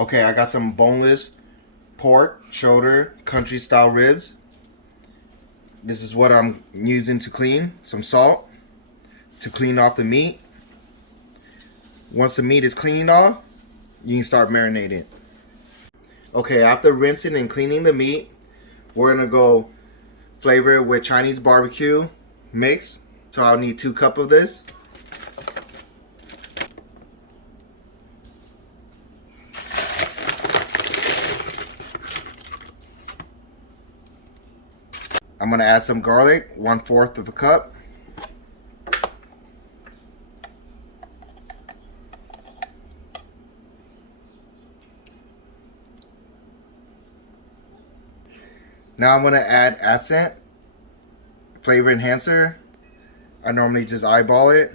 Okay, I got some boneless pork, shoulder, country style ribs. This is what I'm using to clean. Some salt to clean off the meat. Once the meat is cleaned off, you can start marinating. Okay, after rinsing and cleaning the meat, we're gonna go flavor it with Chinese barbecue mix. So I'll need 2 cups of this. I'm gonna add some garlic, 1/4 of a cup. Now I'm gonna add accent, flavor enhancer. I normally just eyeball it.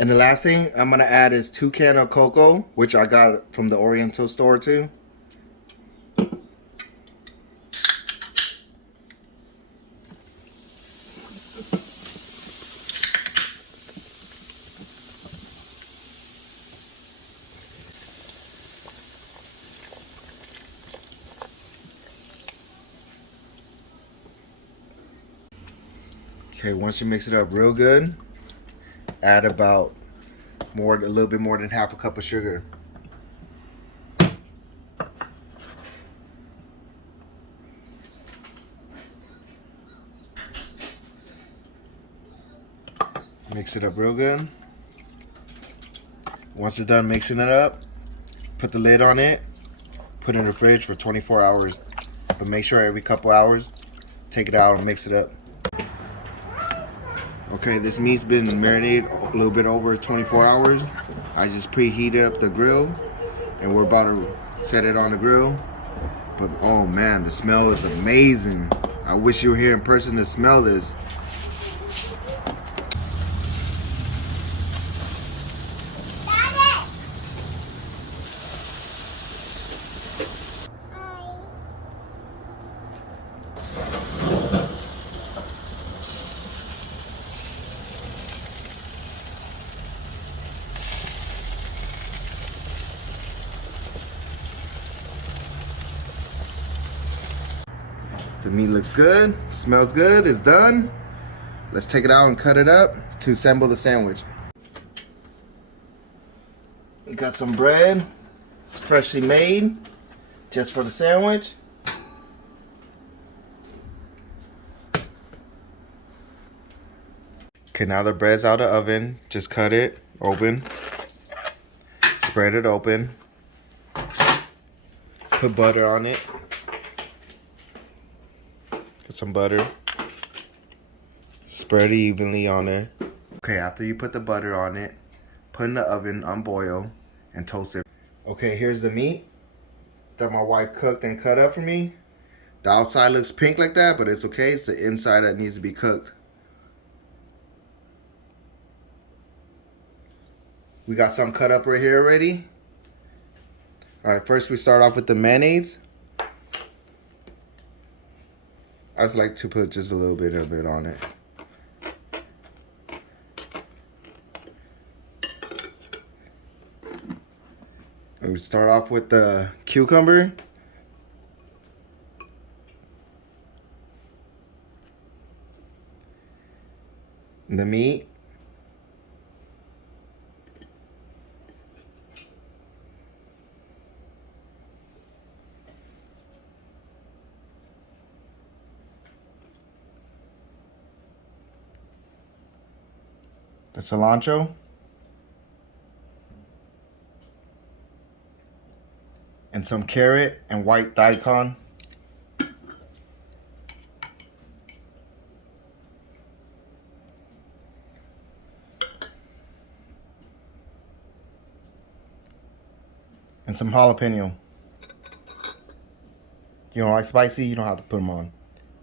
And the last thing I'm gonna add is 2 cans of cocoa, which I got from the Oriental store too. Okay, once you mix it up real good, add about a little bit more than half a cup of sugar. Mix it up real good. Once it's done mixing it up, put the lid on it, put it in the fridge for 24 hours. But make sure every couple hours, take it out and mix it up. Okay, this meat's been marinated a little bit over 24 hours. I just preheated up the grill and we're about to set it on the grill. But oh man, the smell is amazing. I wish you were here in person to smell this. The meat looks good, smells good, it's done. Let's take it out and cut it up to assemble the sandwich. We got some bread, it's freshly made, just for the sandwich. Okay, now the bread's out of the oven. Just cut it open, spread it open, put butter on it. Put some butter, spread it evenly on it. Okay, after you put the butter on it, put in the oven on boil and toast it. Okay, here's the meat that my wife cooked and cut up for me. The outside looks pink like that, but it's okay. It's the inside that needs to be cooked. We got some cut up right here already. All right, first we start off with the mayonnaise. I just like to put just a little bit of it on it. And we start off with the cucumber. And the meat. The cilantro. And some carrot and white daikon. And some jalapeno. You don't like spicy, you don't have to put them on.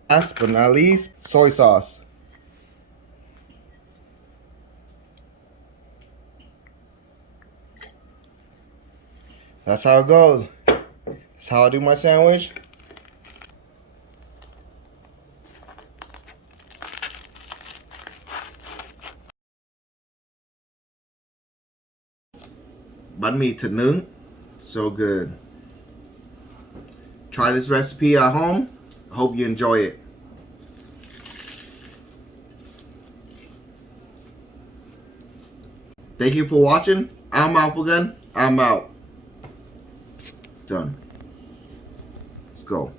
Last but not least, soy sauce. That's how it goes. That's how I do my sandwich. Bánh mì thịt nướng. So good. Try this recipe at home. I hope you enjoy it. Thank you for watching. I'm Alphagun. I'm out. Done. Let's go.